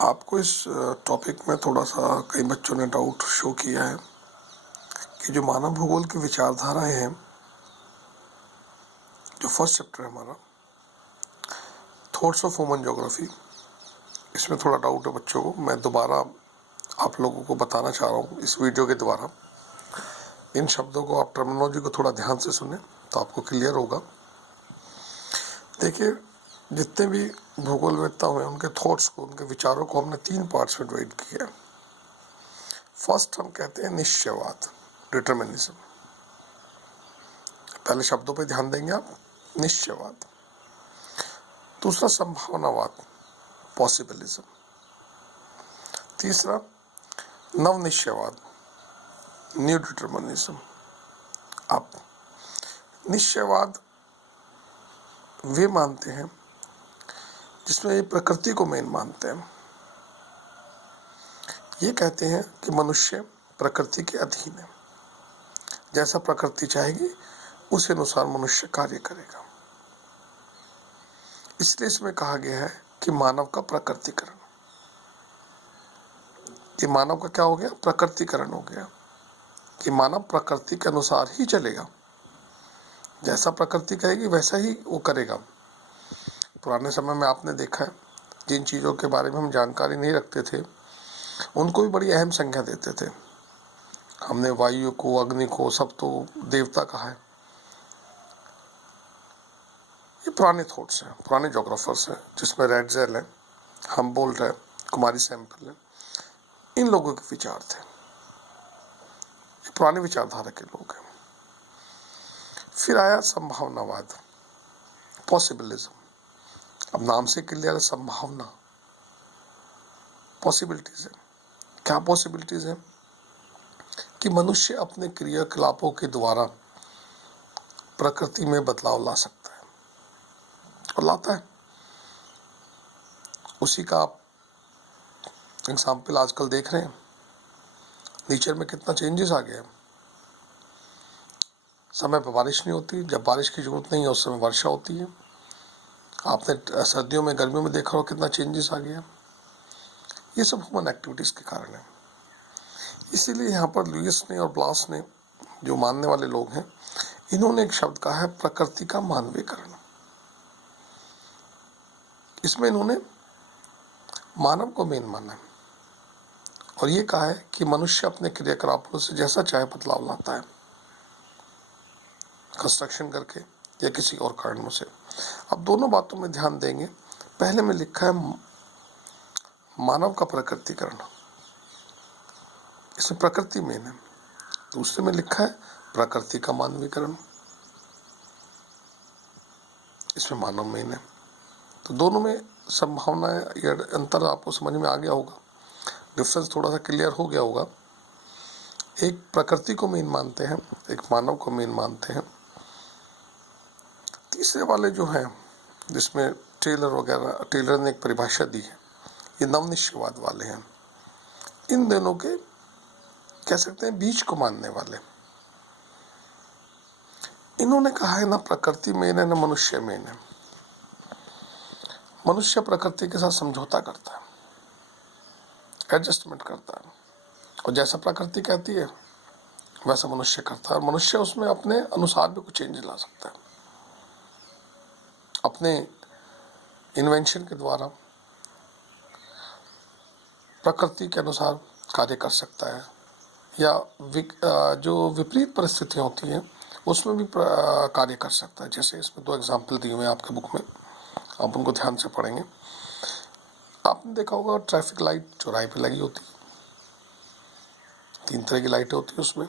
आपको इस टॉपिक में थोड़ा सा कई बच्चों ने डाउट शो किया है कि जो मानव भूगोल की विचारधाराएं हैं, जो फर्स्ट चैप्टर है हमारा थॉट्स ऑफ ह्यूमन ज्योग्राफी, इसमें थोड़ा डाउट है बच्चों को। मैं दोबारा आप लोगों को बताना चाह रहा हूँ इस वीडियो के द्वारा। इन शब्दों को, आप टर्मिनोलॉजी को थोड़ा ध्यान से सुने तो आपको क्लियर होगा। देखिए, जितने भी भूगोलवेत्ता हुए उनके थॉट्स को, उनके विचारों को हमने 3 पार्ट्स में डिवाइड किया है। फर्स्ट हम कहते हैं निश्चयवाद, डिटर्मिनिज्म। पहले शब्दों पे ध्यान देंगे आप, निश्चयवाद। दूसरा संभावनावाद, पॉसिबिलिज्म। तीसरा नवनिश्चयवाद, न्यू डिटर्मिनिज्म। अब निश्चयवाद वे मानते हैं जिसमें ये प्रकृति को मेन मानते हैं। ये कहते हैं कि मनुष्य प्रकृति के अधीन है, जैसा प्रकृति चाहेगी उस अनुसार मनुष्य कार्य करेगा। इसलिए इसमें कहा गया है कि मानव का प्रकृतिकरण। ये मानव का क्या हो गया? प्रकृतिकरण हो गया कि मानव प्रकृति के अनुसार ही चलेगा, जैसा प्रकृति कहेगी वैसा ही वो करेगा। पुराने समय में आपने देखा है, जिन चीज़ों के बारे में हम जानकारी नहीं रखते थे उनको भी बड़ी अहम संज्ञा देते थे। हमने वायु को, अग्नि को सब तो देवता कहा है। ये पुराने थॉट्स हैं, पुराने जोग्राफर्स हैं, जिसमें रेडजेल है, हम बोल रहे हैं, कुमारी सैंपल है, इन लोगों के विचार थे। ये पुराने विचारधारा के लोग हैं। फिर आया संभावनावाद, पॉसिबिलिज्म। अब नाम से क्लियर है, संभावना, पॉसिबिलिटीज है। क्या पॉसिबिलिटीज है? कि मनुष्य अपने क्रियाकलापों के द्वारा प्रकृति में बदलाव ला सकता है और लाता है। उसी का आप एग्जाम्पल आजकल देख रहे हैं। नेचर में कितना चेंजेस आ गया है। समय पर बारिश नहीं होती, जब बारिश की जरूरत नहीं है उस समय वर्षा होती है। आपने सर्दियों में, गर्मियों में देखा हो कितना चेंजेस आ गया। ये सब ह्यूमन एक्टिविटीज़ के कारण है। इसीलिए यहाँ पर लुईस ने और ब्लास ने, जो मानने वाले लोग हैं, इन्होंने एक शब्द कहा है, प्रकृति का मानवीकरण। इसमें इन्होंने मानव को मेन माना है और ये कहा है कि मनुष्य अपने क्रियाकलापों से जैसा चाहे बदलाव लाता है, कंस्ट्रक्शन करके या किसी और कारणों से। अब दोनों बातों में ध्यान देंगे। पहले में लिखा है मानव का प्रकृतिकरण, इसमें प्रकृति मेन है। दूसरे में लिखा है प्रकृति का मानवीकरण, इसमें मानव मेन है। तो दोनों में संभावना या अंतर आपको समझ में आ गया होगा, डिफरेंस थोड़ा सा क्लियर हो गया होगा। एक प्रकृति को मेन मानते हैं, एक मानव को मेन मानते हैं। तीसरे वाले जो हैं, जिसमें टेलर ने एक परिभाषा दी है, ये नवनिश्चयवाद वाले हैं। इन दोनों के कह सकते हैं बीच को मानने वाले। इन्होंने कहा है ना प्रकृति मेन है ना मनुष्य मेन है। मनुष्य प्रकृति के साथ समझौता करता है, एडजस्टमेंट करता है, और जैसा प्रकृति कहती है वैसा मनुष्य करता है। और मनुष्य उसमें अपने अनुसार भी कुछ चेंज ला सकता है, अपने इन्वेंशन के द्वारा प्रकृति के अनुसार कार्य कर सकता है, या जो विपरीत परिस्थितियाँ होती हैं उसमें भी कार्य कर सकता है। जैसे इसमें 2 एग्जाम्पल दिए हुए हैं आपके बुक में, आप उनको ध्यान से पढ़ेंगे। आपने देखा होगा ट्रैफिक लाइट चौराहे पे लगी होती है, 3 तरह की लाइटें होती है उसमें,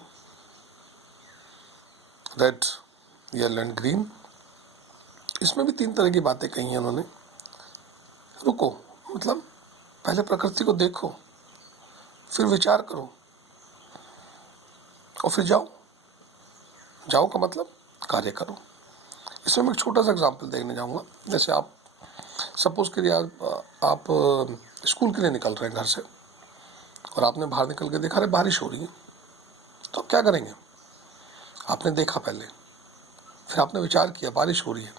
रेड, येलो एंड ग्रीन। इसमें भी 3 तरह की बातें कही हैं उन्होंने। रुको, मतलब पहले प्रकृति को देखो, फिर विचार करो और फिर जाओ का मतलब कार्य करो। इसमें मैं एक छोटा सा एग्जांपल देखने जाऊंगा। जैसे आप सपोज करिए आप स्कूल के लिए निकल रहे हैं घर से, और आपने बाहर निकल के देखा, बारिश हो रही है, तो क्या करेंगे? आपने देखा पहले, फिर आपने विचार किया बारिश हो रही है,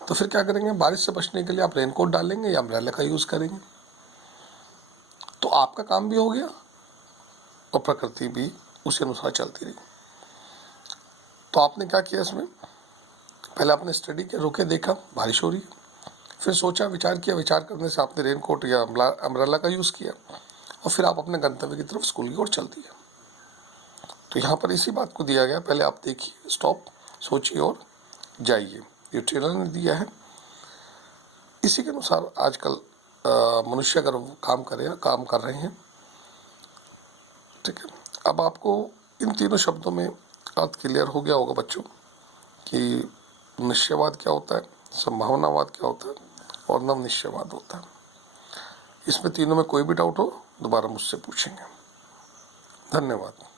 तो फिर क्या करेंगे? बारिश से बचने के लिए आप रेनकोट डालेंगे या अम्ब्रेला का यूज़ करेंगे। आपका काम भी हो गया और प्रकृति भी उसी अनुसार चलती रही। तो आपने क्या किया इसमें, पहले आपने स्टडी के रोके, देखा बारिश हो रही है, फिर सोचा, विचार किया, विचार करने से आपने रेनकोट या अम्ब्रेला का यूज़ किया और फिर आप अपने गंतव्य की तरफ स्कूल की ओर चल दिए। तो यहाँ पर इसी बात को दिया गया, पहले आप देखिए, स्टॉप, सोचिए और जाइए। ये ट्रेनर ने दिया है, इसी के अनुसार आजकल मनुष्य अगर काम कर रहे हैं। ठीक है, अब आपको इन तीनों शब्दों में अर्थ क्लियर हो गया होगा बच्चों कि निश्चयवाद क्या होता है, संभावनावाद क्या होता है और नव निश्चयवाद होता है। इसमें तीनों में कोई भी डाउट हो दोबारा मुझसे पूछेंगे। धन्यवाद।